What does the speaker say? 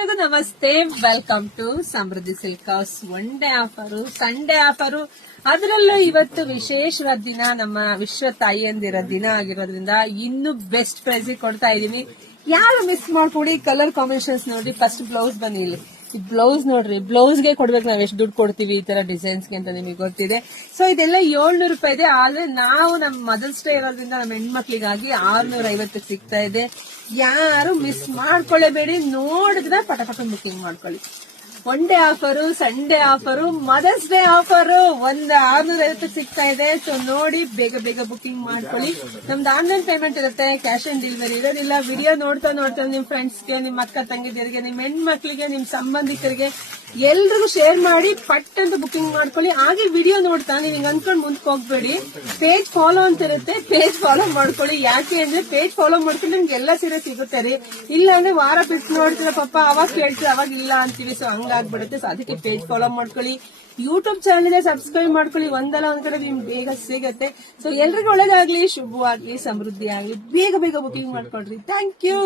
ಎಲ್ರಿಗೂ ನಮಸ್ತೆ. Welcome to Samruddhi silkers. One day offer, Sunday offer, ಅದರಲ್ಲೂ ಇವತ್ತು ವಿಶೇಷವಾದ ದಿನ, ನಮ್ಮ ವಿಶ್ವ ತಾಯಿಯಂದಿರ ದಿನ ಆಗಿರೋದ್ರಿಂದ ಇನ್ನು ಬೆಸ್ಟ್ ಪ್ರೈಸ್ ಕೊಡ್ತಾ ಇದೀನಿ. ಯಾರು ಮಿಸ್ ಮಾಡ್ಕೊಡಿ. ಕಲರ್ ಕಾಂಬಿನೇಷನ್ಸ್ ನೋಡ್ರಿ. ಫಸ್ಟ್ ಬ್ಲೌಸ್ ಬನ್ನಿ. ಇಲ್ಲಿ ಈ ಬ್ಲೌಸ್ ನೋಡ್ರಿ. ಬ್ಲೌಸ್ಗೆ ಕೊಡ್ಬೇಕು ನಾವ್ ಎಷ್ಟು ದುಡ್ಡು ಕೊಡ್ತೀವಿ ಈ ತರ ಡಿಸೈನ್ಸ್ಗೆ ಅಂತ ನಿಮಗೆ ಗೊತ್ತಿದೆ. ಸೊ ಇದೆಲ್ಲ 700 ರೂಪಾಯಿ ಇದೆ. ಆದ್ರೆ ನಾವು ನಮ್ ಮದರ್ಸ್ ಡೇ ಇರೋದ್ರಿಂದ ನಮ್ಮ ಹೆಣ್ಮಕ್ಳಿಗಾಗಿ 650 ಸಿಗ್ತಾ ಇದೆ. ಯಾರು ಮಿಸ್ ಮಾಡ್ಕೊಳ್ಳೇಬೇಡಿ. ನೋಡಿದ್ರೆ ಪಟ ಬುಕಿಂಗ್ ಮಾಡ್ಕೊಳ್ಳಿ. One day offer, Sunday offer, mother's day offer ಒಂದು 650 ಸಿಗ್ತಾ ಇದೆ. ಸೊ ನೋಡಿ, ಬೇಗ ಬುಕಿಂಗ್ ಮಾಡ್ಕೊಳ್ಳಿ. ನಮ್ದು ಆನ್ಲೈನ್ ಪೇಮೆಂಟ್ ಇರುತ್ತೆ, ಕ್ಯಾಶ್ ಆನ್ ಡೆಲಿವರಿ ಇರೋದಿಲ್ಲ. ವಿಡಿಯೋ ನೋಡ್ತಾ ನಿಮ್ ಫ್ರೆಂಡ್ಸ್ಗೆ, ನಿಮ್ ಅಕ್ಕ ತಂಗಿದಿರಿಗೆ, ನಿಮ್ ಹೆಣ್ಮಕ್ಳಿಗೆ, ನಿಮ್ ಸಂಬಂಧಿಕರಿಗೆ ಎಲ್ರಿಗೂ ಶೇರ್ ಮಾಡಿ ಪಟ್ ಅಂತ ಬುಕಿಂಗ್ ಮಾಡ್ಕೊಳ್ಳಿ. ಹಾಗೆ ವಿಡಿಯೋ ನೋಡ್ತಾ ನೀವು ಹಿಂಗ್ ಅನ್ಕೊಂಡ್ ಮುಂದಕ್ಕೆ ಹೋಗ್ಬೇಡಿ. ಪೇಜ್ ಫಾಲೋ ಅಂತ ಇರುತ್ತೆ, ಪೇಜ್ ಫಾಲೋ ಮಾಡ್ಕೊಳ್ಳಿ. ಯಾಕೆ ಅಂದ್ರೆ ಪೇಜ್ ಫಾಲೋ ಮಾಡ್ಕೊಂಡು ನಿಮ್ಗೆ ಎಲ್ಲ ಸೀರೆ ಸಿಗುತ್ತೆ ರೀ. ಇಲ್ಲ ಅಂದ್ರೆ ವಾರ ಬಿಟ್ಟು ನೋಡ್ತೀರ ಪಾಪ, ಅವಾಗ ಕೇಳ್ತೀರ, ಅವಾಗ ಇಲ್ಲ ಅಂತೀವಿ. ಸೊ ಹಂಗಾಗ್ಬಿಡುತ್ತೆ. ಸೊ ಅದಕ್ಕೆ ಪೇಜ್ ಫಾಲೋ ಮಾಡ್ಕೊಳ್ಳಿ. ಯೂಟ್ಯೂಬ್ ಚಾನಲ್ ಸಬ್ಸ್ಕ್ರೈಬ್ ಮಾಡ್ಕೊಳ್ಳಿ. ಒಂದಲ್ಲ ಒಂದ್ ಕಡೆ ನಿಮ್ಗೆ ಬೇಗ ಸಿಗತ್ತೆ. ಸೊ ಎಲ್ರಿಗೂ ಒಳ್ಳೇದಾಗ್ಲಿ, ಶುಭವಾಗ್ಲಿ, ಸಮೃದ್ಧಿ ಆಗ್ಲಿ. ಬೇಗ ಬುಕಿಂಗ್ ಮಾಡ್ಕೊಳ್ರಿ. Thank you.